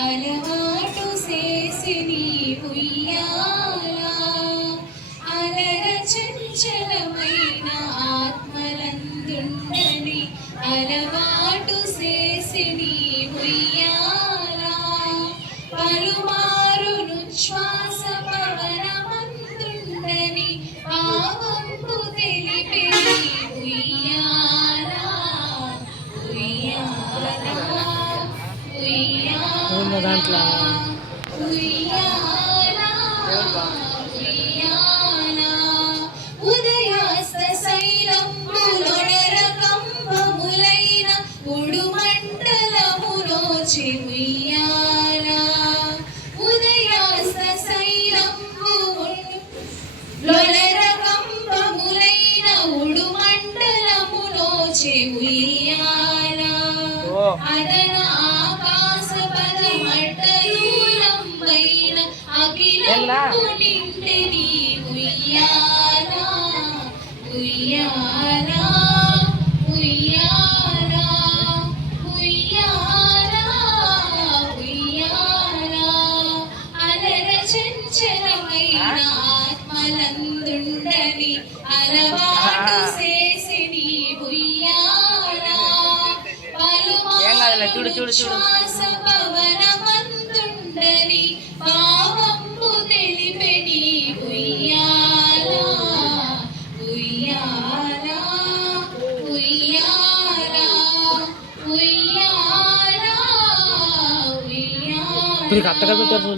అలవాటు చేసిని ఉయ్యాలా అలర చంచలమైన ఆత్మలందుండని అలవాటు చేసిని ఉయ్యాలా పలుమారును శ్వాస పవనమందుండని పావంపు తెలిపే ఉయ్యాలా ఉయ్యాలా దాంట్లో ఉదయాస్త శైలంబులొడర కంబములైన ఉడుమండలములోచి ఉయ్యాలా ఉదయాస్త శైలంబులొడర కంబములైన ఉడుమండలములోచి ఉయ్యాలా అదన అఖిలంపు నిండిని ఉయ్యాలా ఉయ్యాలా ఉయ్యాలా ఉయ్యాలా ఉయ్యాలా అలర చంచలమైన ఆత్మలందుండని అలవాటు చేసిని ఉయ్యాలా పలుమారు శ్వాస పవనమందుండని పావంపు తెలిపెని ఉయ్యాలా ఉయ్యాలా ఉయ్యాలా ఉయ్యాలా ఉయ్యాలా అత్తగా పెట్టారు